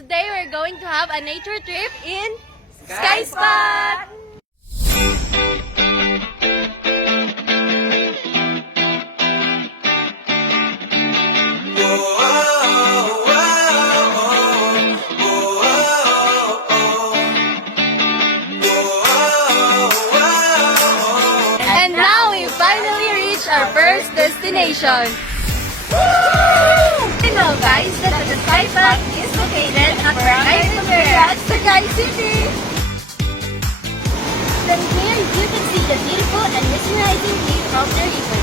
Today we're going to have a nature trip in Sky Spot! And now we finally reached our first destination. You know guys that the Sky Spot is located at Barangay Vallera, Sagay City. From here, you can see the beautiful and mesmerizing view of the river.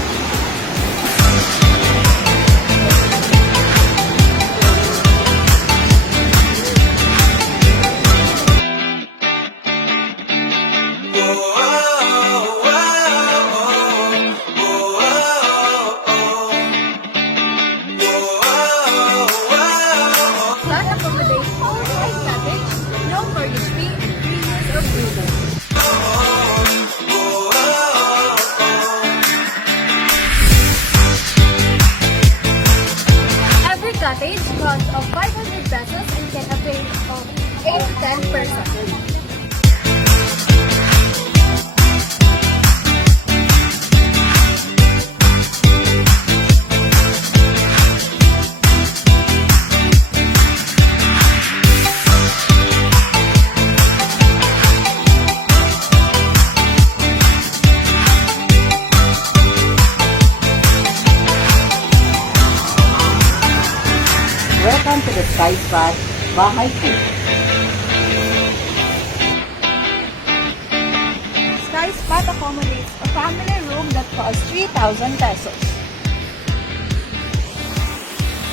That accommodates oversized cottage, known for history and 3 years of freedom. Every cottage costs of 500 pesos and can avail of 8 to 10 persons. Welcome to the Sky Spot, Bahay Po. Sky Spot accommodates a family room that costs 3,000 pesos.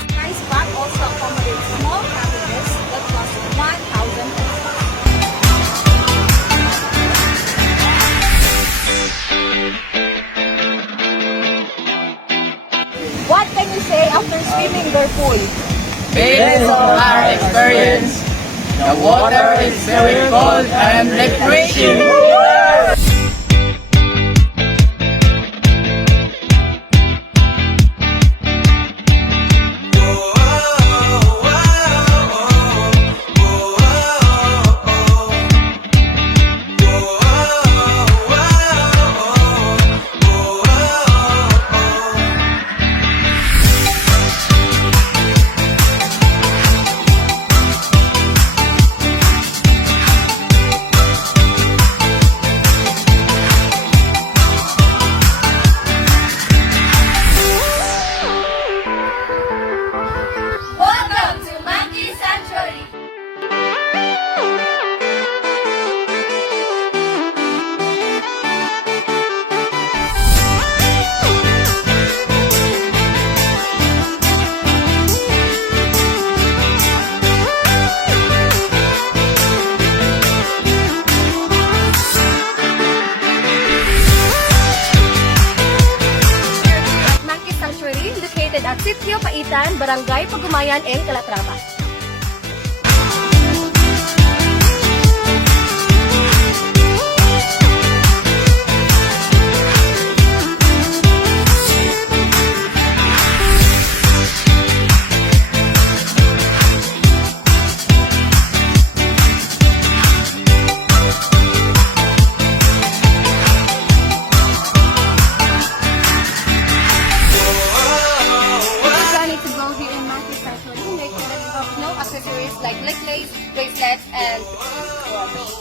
Sky Spot also accommodates small cottages that cost 1,000 pesos. What can you say after swimming their pool? Based on our experience, the water is very cold and refreshing. Welcome to Monkey Sanctuary! Monkey Sanctuary, located at Sitio Paitan, Barangay Pagumayan, and Calatrava. Planning to go here in Monkey Sanctuary, make sure that you have no accessories like necklace, bracelets, and watch.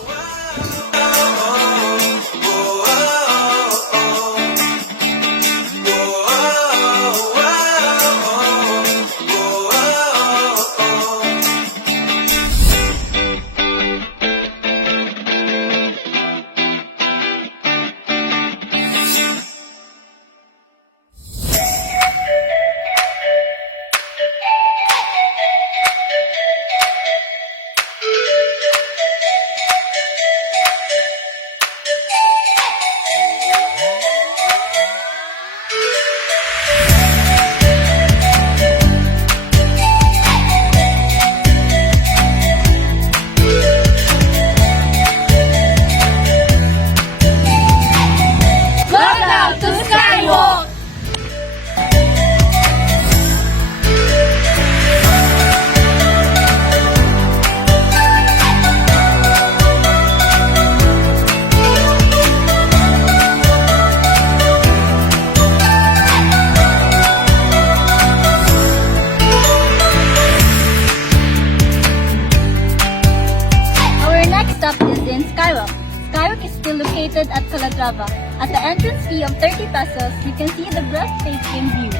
Calatrava. At the entrance fee of 30 pesos, you can see the breathtaking view.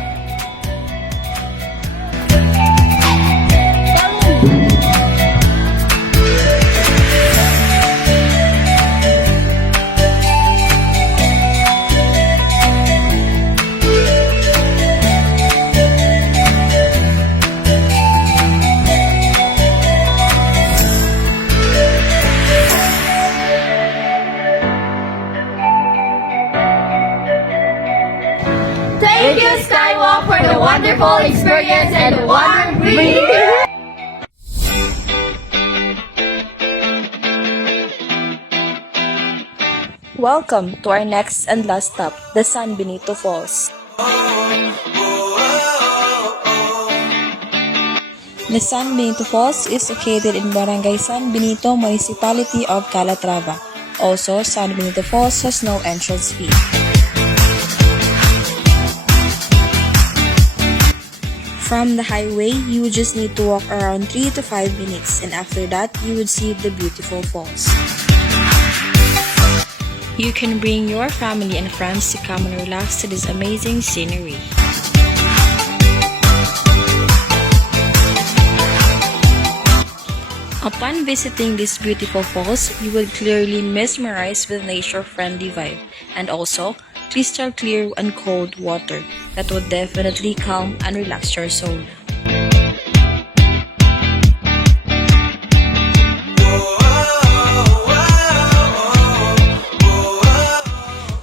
Thank you, Skywalk, for the wonderful experience and the wonder-breathing. Welcome to our next and last stop, the San Benito Falls. The San Benito Falls is located in Barangay San Benito, Municipality of Calatrava. Also, San Benito Falls has no entrance fee. From the highway, you would just need to walk around 3 to 5 minutes, and after that, you would see the beautiful falls. You can bring your family and friends to come and relax to this amazing scenery. Upon visiting these beautiful falls, you will clearly mesmerize with nature-friendly vibe, and also crystal clear and cold water that would definitely calm and relax your soul.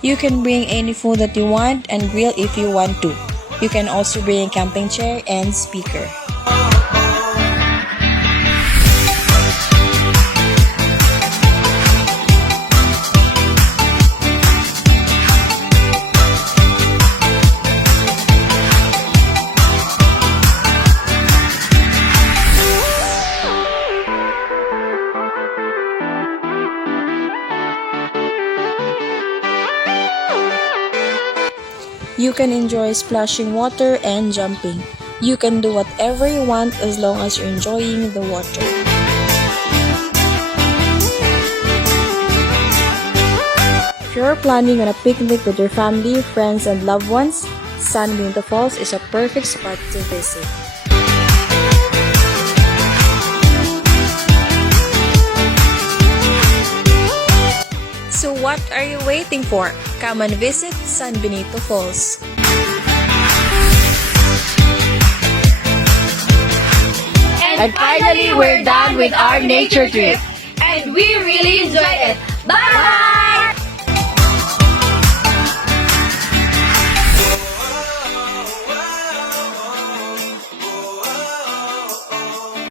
You can bring any food that you want and grill if you want to. You can also bring a camping chair and speaker. You can enjoy splashing water and jumping. You can do whatever you want as long as you're enjoying the water. If you're planning on a picnic with your family, friends, and loved ones, San Benito Falls is a perfect spot to visit. So what are you waiting for? Come and visit San Benito Falls. And finally, we're done with our nature trip. And we really enjoyed it. Bye!